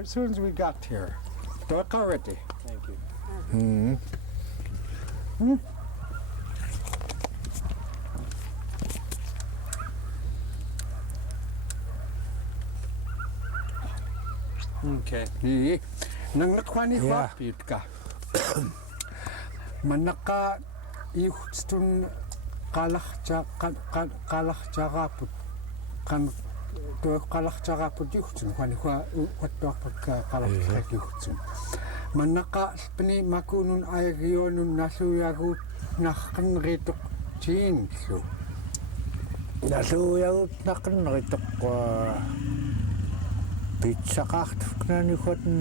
as soon as we got here. Talk already. Thank you. Okay. Nang nakwani hwapit ka. Manaka Yugtun qalarrluni Yugtun kwani qalartuq Yugtun. Manaka spni makunun ayagyuat-llu nasaurluut-llu pitsaqaartuknaanukatun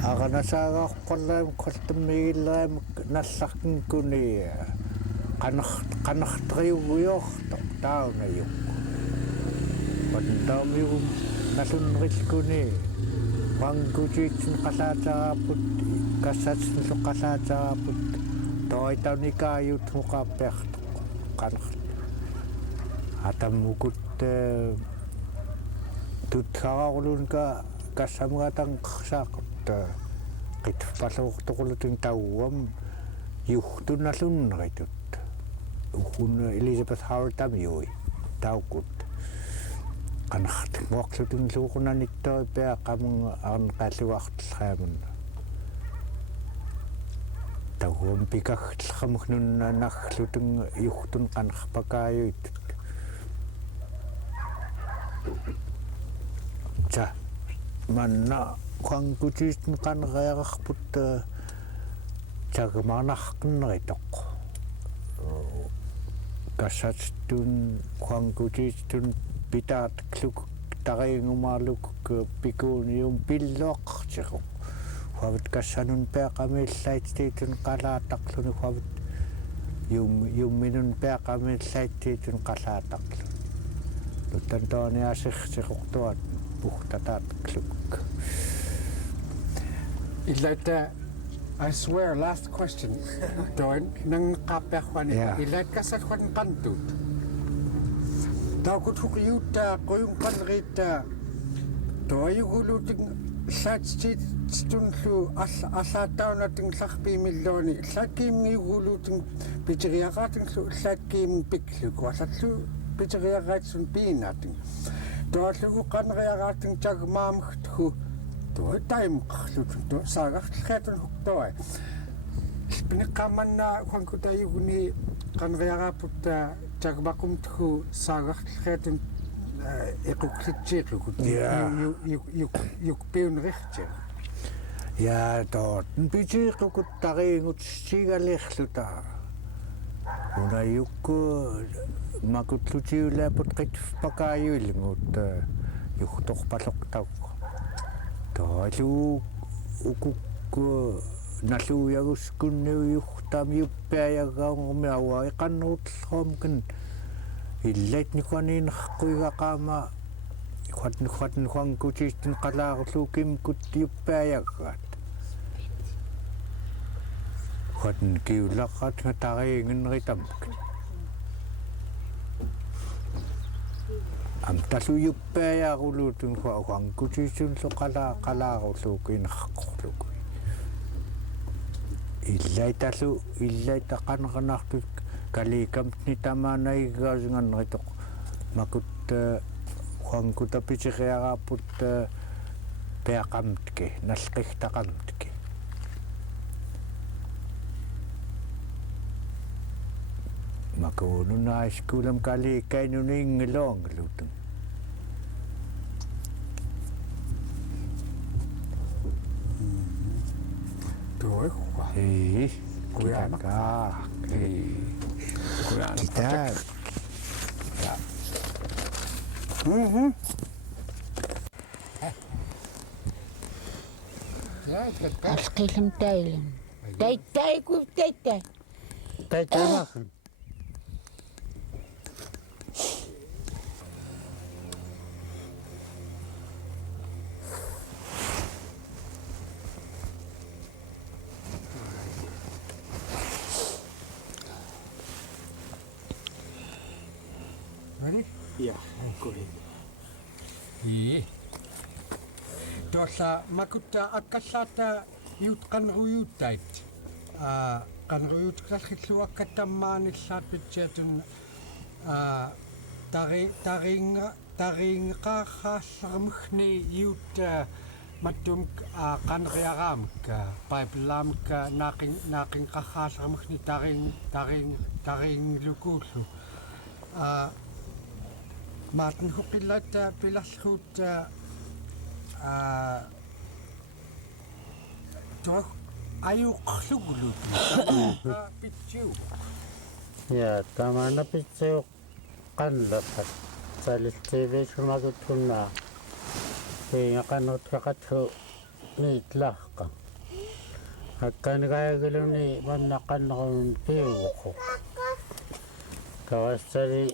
aganasaaгааққарлаам колтаммигиллааамак налларкинкуни qaneryaramteggun taunayukku ваттаамиугум налуннериллкуни пангутиитсин қалаатарааппут Kass'atun-llu қалаатарааппут тоитауникааюутмуқарпиартоқ qaner атаммукут tutgarai Kass'amek qitpalluurtoqulutun tauam Yugtun-llu ukun Elizabeth Howard tamiui taukut qanertuq luuqunanittoi peaqamung arneqalluartellraamun tauam pikagtellramugnunnanagglutun Yugtun qanerpakaayuit ta manna qangutiitn qaneryaarput cagmarnarqenrilucianek Kass'atun qangutiitun pitateklukek tariingumaarlukuk pikuunium piluaqerciqucianek huavat kassanun peaqamiillaittiitun qalarrluni huavat yumminun peaqamiillaittiitun qalartuq Tantooniasirtiqortuat puhtatateklukek. Ilaita, I swear, last question. Doin nang qaperwani. Ilait kasatwan qantut. Taukut hukiyuta quyunqanriita toayuguluting saatstitun-llu allaataunattinglarpiimilluuni llakiimngiyuguluting piteriaratinglu llakiimpikluku allallu piteriaraitsun piinating toallugu qaneryarating cagmarnarqenrilucianek toi taimqarlutun to saagartellriatun huktoai spiniqqamanna huankutayuguni qaneryaraputta cagmarnarqenrilucianek saagartellriatun equklittiiqlukut yukpiuneriqtiq ja tot pitiiqlukut tariingutsigallerluta unayukku makutlutiulaaput qitpakaayuilnguut yugtorpaloqtauq toalu ukukku nalluuyaguskunniuyugtaamiuppiayaggaungormi aua iqannerutellruamkan illaitnikuaniinerquigaqaama huatn huankutiittin Qalarrluni yuppiayaggaat huatn kiullaqaatnga tariingeneritammak amtallu yuppiayaruluutun huankutiitsunllu Qalarrluni illaita qanernaartut kalikantenrilnguut tamaanaiggaasnganneritoq makut huankuta piteriaraaput peaqamtki nalqigtaqamtki makuununa iskuulam kalikantenrilnguut toiqua kuyaanaka kita ya Alqillam tailam. Taiku taita. taitamaaqan Ready? Yeah, go ahead. Tuossa makutta akkassaata qanruyuuttait. Qanruyuutlarqnilucianek akkatammaanillarpitsiatun taringeqarraallermegni Yuut mattum qaneryaram paipellamek naaqinqarraallermegni taringlluku-llu. Martin huqillat pilarluut tuq ayuqluglut pitsiu. Ja, tamana pitsiu qanlapat saliltiiviisumakuttunna qaneryarathu niitlaqqa akkanigayagiluni manna qanerun piuqu kawassali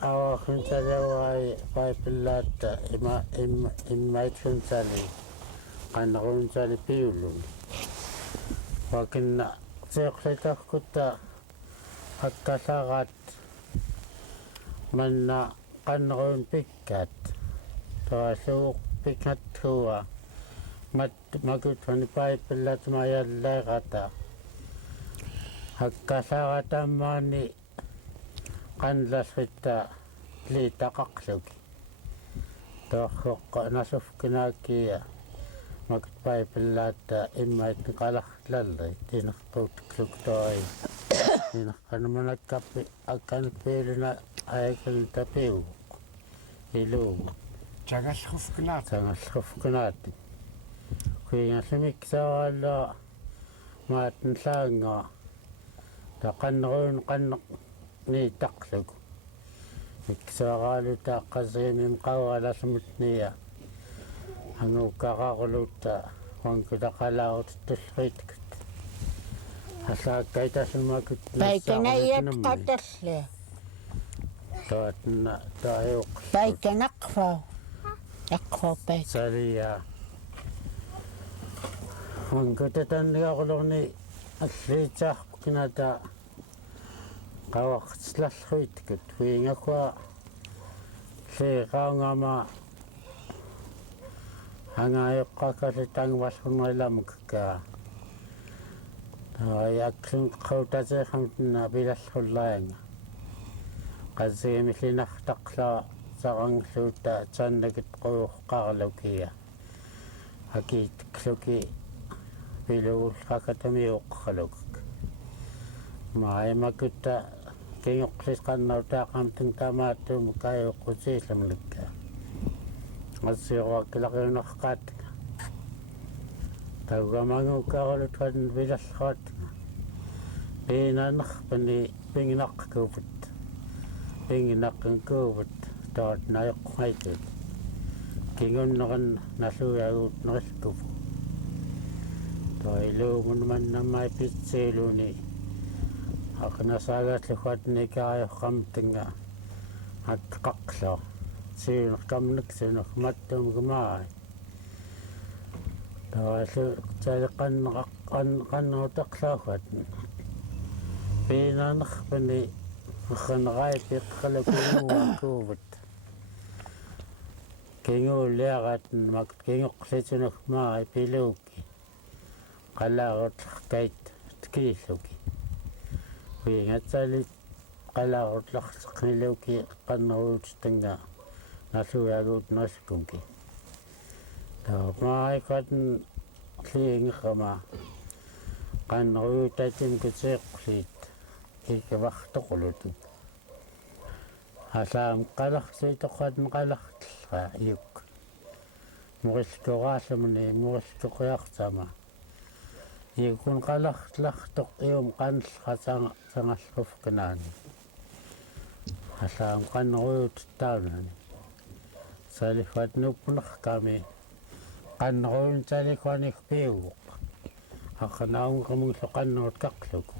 awaqin salawai paipellaata immaitsun sali qanerun sali piulun wakinna seeqlitarkutta akkalarat manna qanerun pikkat tawasuuq pikattua makutuni paipellaat mayallairata akkalaratamaani qanlasritta liitaqaqluki toorroqqa nasufkinaakia makut paipellaata immaitni qalarrlalli tiinertuutkluk toai tiinerqanumanakkarpi akkanippiiluna ayagyuat-llu piuq iluugu cangallrufkinaati kuingallimik saawalla maatnlaanga taqanruyun niitaqluku miksaaraaluta qasgimi qaualarmutnia angukara'urluut wankutaqalaarutulluitkut allaakkaitaasumakut Paikanaiyat qatarllu. toatna taayuq Paikanaqfa. Aqfa paik. salia wankutatanniaqulorni alliitaarpunata qawaqslalluitkut wiingakua liiqaungama angayoqqakali cangmarnarqenrilucianek ayakluqautateerramtna pilarrullaanga qasgimi linartaqla sarangluuta taannakit quuqqarlukia akiitkluki piluaqerciqucianek maamakutta kingoqlisqannarutaaqamtun tamaattum ikayuutnguarkauciatnek assiuaqqilaqiunarqaatna taugamangukara'urluut pilarluatna piinanerpani pinginaqkuuput pinginaqquuput taatnayoqqaitut kingunneran nalluyaguutnerilkupu toiluumun mannamai pitsiiluni aqnasaagaatluguatni ikaayoqqamtinga atqaqlo siinerkamniksuner mattumgumaai tawallu taliqannerutaqlaugatna piinanerpani qanerai piqqalukuuarkuuvut kinguuliaratn makut kingoqlitunermaai piluuki qalarut'larciqniluki wiingatsalit qalarut'larciqniluki qanruyuutanga nalluyaguutnerikuki taamaaiqatn liinge'rma qanruyuutatim kuteeqliit ikavartoqulutut алаам қаларсуитоққатн қалартилла иук мориллкорааллумни мориллкоқиартама иукун қалартлартоқ иум қанллратаа сангаллруфканаани алаам қанруут таунани салифатнуппунерками qanruyun talikuanik piuq aqnaunqamungllu qannuutkaqluku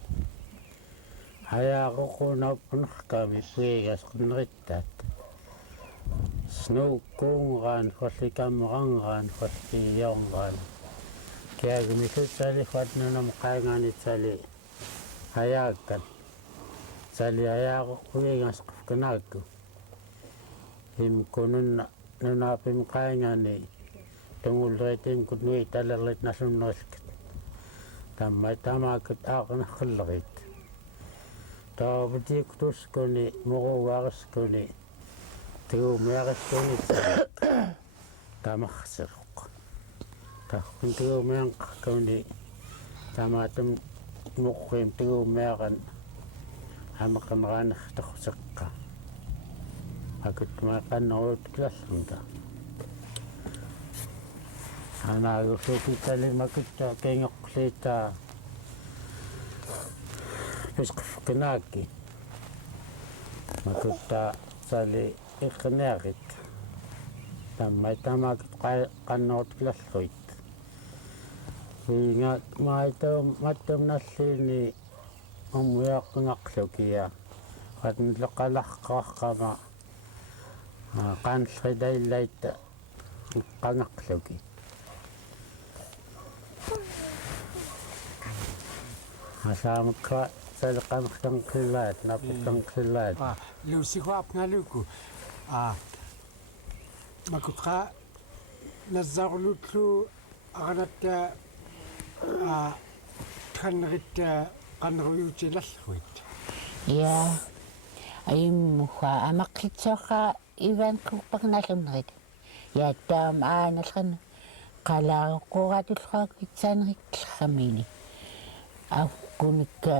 hayaaququunappunerkami piigas qannerittat snuukkuungaan kalikantenrilnguut kaliyorngaan kiagimilu talikuatnunam qaangaani tali hayaakkat tali hayaaquqiigas qafkanaakku imkununna nunapim qaingani tungulriitim kutnui talerlit nasunnoiskat tammai tamakut aaqanarqillerit taavutiik tuskuni muruuariskuni tiguumiariskuni tamarseruq tahkun tiguumianqarkuni tamaatum muqqiim tiguumiaran amaqaneraanерторсеққа акутма qaneryaramteggun анаагуффукитали макутта кенгоққлиита писқиффкинааки макутта сали иқнеарит таммай тамаакит qaneryaramteggun винга маитоо маттумналлиини мумигcitulit атнлеқаларқарқама qaneryaramteggun qangallrluki асаамакка салеқамерланқиллаат напперланқиллаат лусихуапнгалуку макутра наsaurluut-llu аранатта канритта qanruyutilalluit я аиммуха амаққитсоqa иванкуппагналуннерит я таам ааналлерна qalarquratulluaq витсаанерикклеррамини авкуника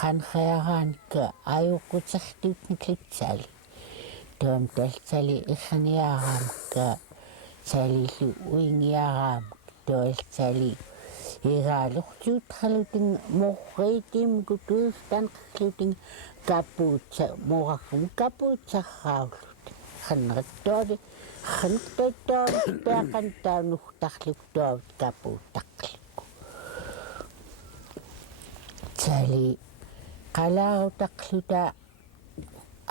qaneryaramteggun ayagyuat-llu таам талтали qaneryaramteggun салилу уингиарам тоалтали игаалуқтуутхалутин морриитим кутуустан капуутса морахум капуутсарраулут ханнерттооли ханнерттооли пеақантаанухтарлуктуавут капуутаққлукку сали qalarut'larciqniluta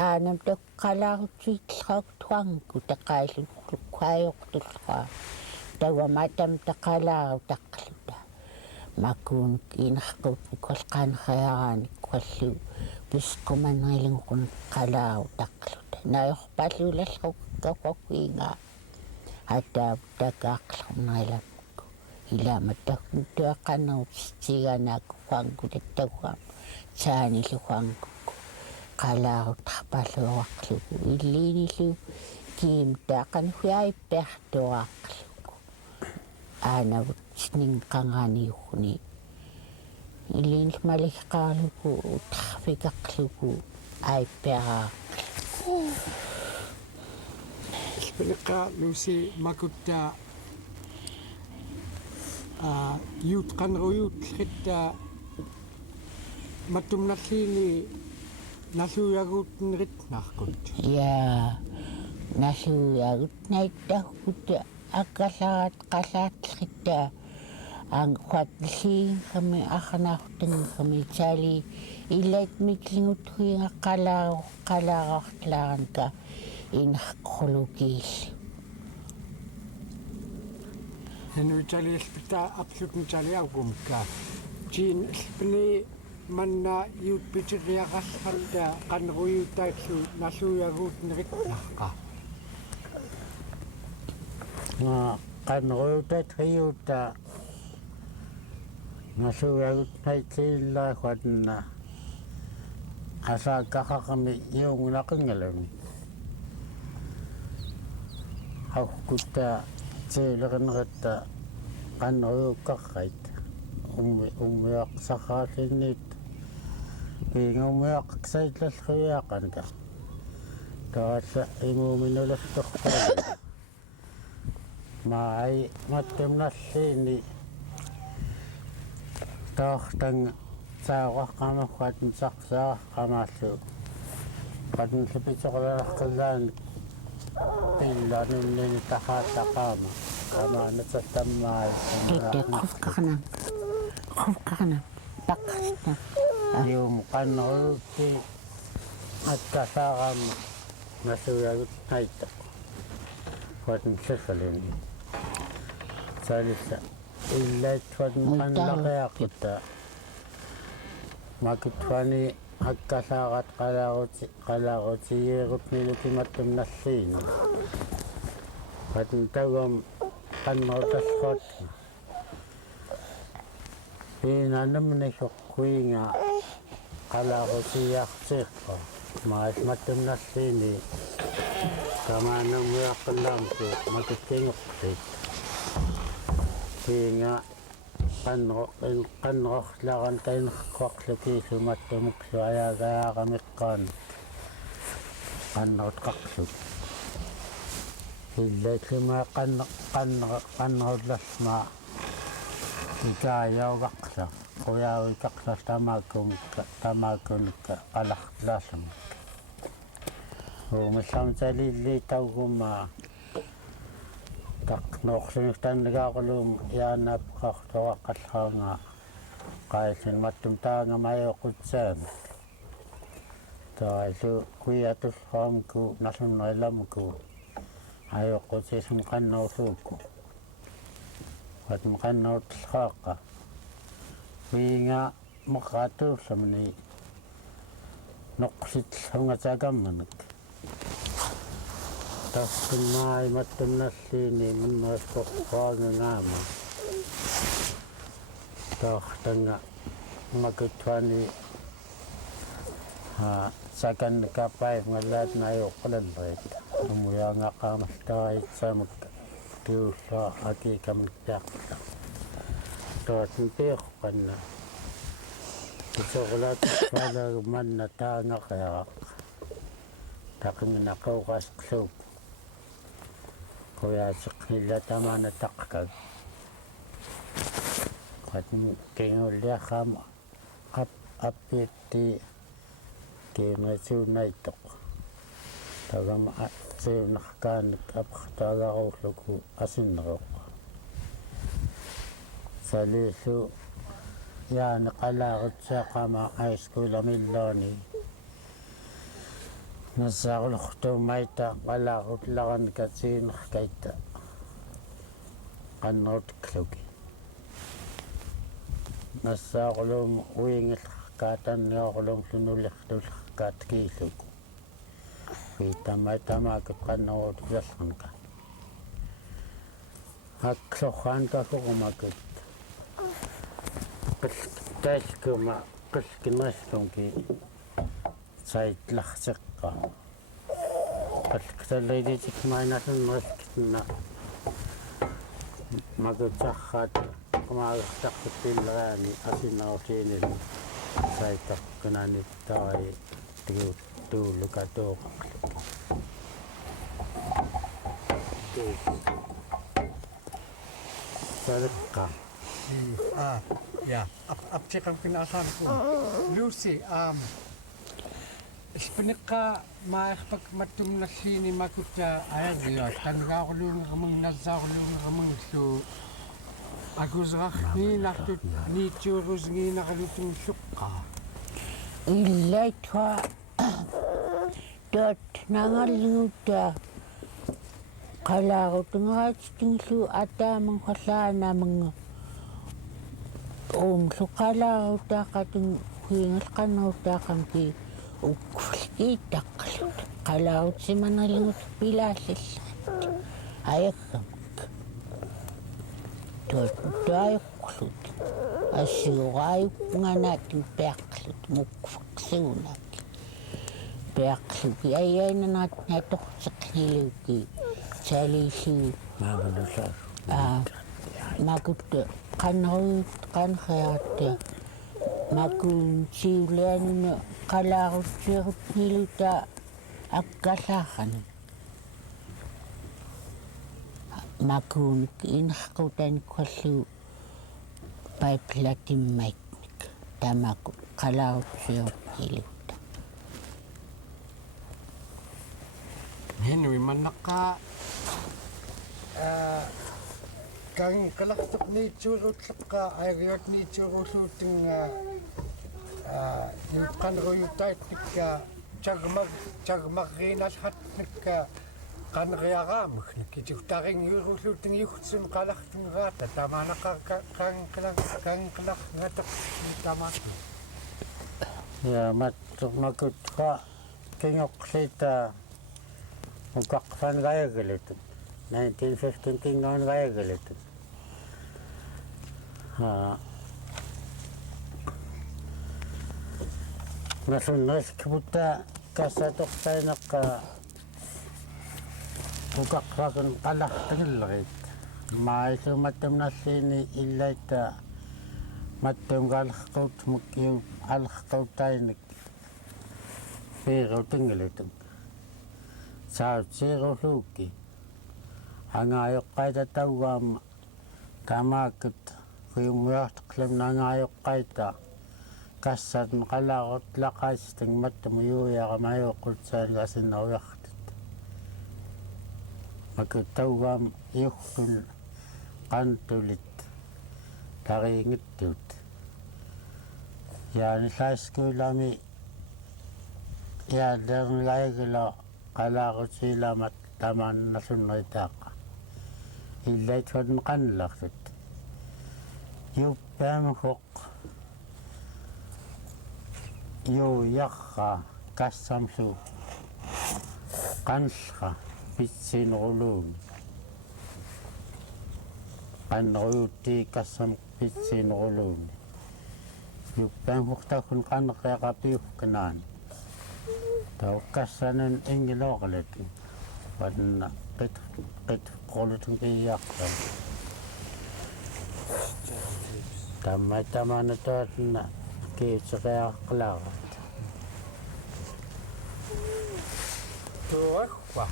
aanam qalarut'larciqniluki-llu taqaallukayuqtulluqa tawamatam taqalarut'larciqniluta makuunuk inerquppukkal qaneryaramnik kallu pisqumanrilunqun qalarut'larciqniluta naajorpalluulalluqaqquinga ataavutakaaqlerunrilamku ilamattakkun tuaqannerupsitiganaakuangulattawan saanilluanguku qalarut'larpalluaqluku illiinillu kiim taaqanuhiaippiartuaqluku aanavut ninqangaaniurni illiinlmaliqqaarluku utarfikaqluku aippiaraaqluku Spiliqa lusi makutta Yugtun-llu matumnalliini nalluyaguutnritnarkut я наллуягутнaittakkut аккалларат qalaatleritta ангуатлиингами арнаартангами таали илат миклингутхуинга qalarrlunarqenrilucianek инерққулукиилл Henutaliilpita absolutnitaliaugumka Jean spili manna yuutpitiriaqallralta qaneruyutaillu nalluyaguutnritnarqa qaneryarattriuta nalluyaguutnaitiillaaquatna asaaqqaqaqami iungunaqingalami haukkutta tiileqineritta qaneruyuqqarrait ummiaqsarraallinniit piingummiaqsaitlallruiaqanka taalla imuuminulastorpaa maai mattumnalliini taartang saaqaqqamaqqatun sarsaaqamaallu qatnlipitoqalarqillaan pillaanunniini taxaallaqaama qamaanatatammaai qufqarna paqqarna Yung qaneryaramteggun atkasaaqaama nasuyaguutnaita quatenllallalini salissa illaattuatun qanlaqiaqutta makuttuani akkasaaqat qalarutiyeerutnilukimattumnalliini Patintagam qaneryarat. Inanamnisok kuinga qalarut'larciqniluki-llu. Maasmatumnallini cagmarnarqenrilucianek makittinguqsit. Kuinga qaneryaramteggun mattumuksu ayagyuat-llu qalartuq. Illatuma qaneryaramteggun ikayuutnguarkauciatnek quyavikaqsas tamakunka qalarrluni. Umissamtalilliitaugumma taqnoqsunistannagaaqulum yaanaapqartoaqallraanga qaisin mattum taangamayoqutsaami. Taasu kuyatusraamku nasaurluut-llu ayoqutisun qaneryaruukku. Watum qaneryarat kuinga maqatuullamni noqsitllungataqammanek. Taskunnaai mattumnallini munnerasqorqaangaama. Taartanga makuttuani sakannikapaif ngallaatnaayoqqalallerit. Umuyaangaqaamastarayitsaamuk tuulla akikamiktaaqta. Taatnpeeqqanna. Isorlaat qalarmanna taangaqayaraq. Taqminaqauqasqluuk. Qaneryaramteggun taqqag. Qatim kengulliaqaam appiitti keemasuunaittoq. Tagama atsuunarkaanik apqtaagaruulluku asinneruq. Saliillu yaani qalarut'seqama aiskuulamilluuni nasaurluut-llu qalarut'larciqniluki-llu qaneryaramteggun nasaurluum uingillerkaatanniorluum lunullerlullerkaatkiilluku viitamaitamakut qaneryarat akklorraankakurumakut qiltaallkuma qilkinnerlunki saitlarseqqa qilktalliitikmainasunnerskitna makutsarraat qumaagertartuttiilleraani asinnerutiinillu saitaqqunaniptarai tuulukatuuqaqluk. Salekka. Ja, aptiqam kinaasaanku. Lucy, ispiniqqa maaqpak mattumnalliini makutta ayagyuat tangaarluungeramung nasaurluungeramunglu agusrarniinartut niitsuurusngiinarlutungsuqqa. Illaitwa tot nangallunguta qalartuqniluciatnek ataamangqallaanamanga qalarutaqatun kuingalqannerutaaqampi ukvenrilucianek qalarutsimanngalungut pilaallallat ayagyuat tot taayoqqlut assuuraayuqqnganaatun peaqlut mukvaqsuunak peaqluki ayainanaat natorteqniluki saliillu Maamunusaa. makutta qanruyun qaneryarat makun siulianuna qalarut'larciqniluta akkallarran makuunik inerqutanikkallu paiplatimmaitnek tamaku qalarut'larciqniluta. Enemi mannaqqa kan qalartuq niitsuuruutleqqa ayagyuat-niitsuuruulluutunga qanruyutaitnikka cagmarnarqenrilucianek qaneryaramteggun kitutaringiuruulluutun Yugtun qalarcugngaciatnek tamaanaqarqanqalarngataq tamaatu. Ja makutqa kingoqlita ukaqqangayagalutut 1915 kingaan kayagelit. Nasunnas kiputa kassatuqtainaqqa tukaqraqun qalartuqillerit. Maisumattum nassini illaita mattum qalarquut mukkiu alqautainik piirutingelitun. Sautiruuki. Angayoqqaita taugaama tamaakut qiyummuarteqlemnaangayoqqaita kassatun qalarut'larciqniluki mattum yuuyaqamayoqqutsaaligasinnarujartut. Makut taugaama Yugtun qantulit tariingittut. Yaani laiskuilami yaallernigaigila qalarutilamat tamannasunneritaaqqa. Illaitfan qanlartut. Yuppaamukhoq yuuyarra kassamsu qanlra pitsinruluun. Qanruyutti kassam pitsinruluun. Yuppaamukhoq takun qaneryarapiukkanaani. Tau kassanen ingilorlet. Wadna qit qolutun iyaqqa. Tamana kiitseqaaqlarat. Tuaqwa.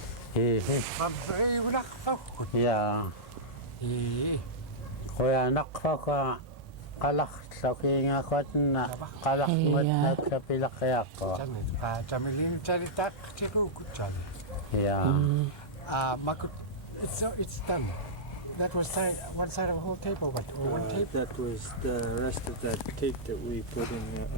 Mamriunaqfaqut. Yaa. Qoyanaqfaqa qalartlakiingaquatna qalarmuatnaakla piluaqerciquqa. Tamilin calitaqtiquukutsaani. Yaa. Makut, it's done. That was one side of a whole table, but one table. That was the rest of that cake that we put in there.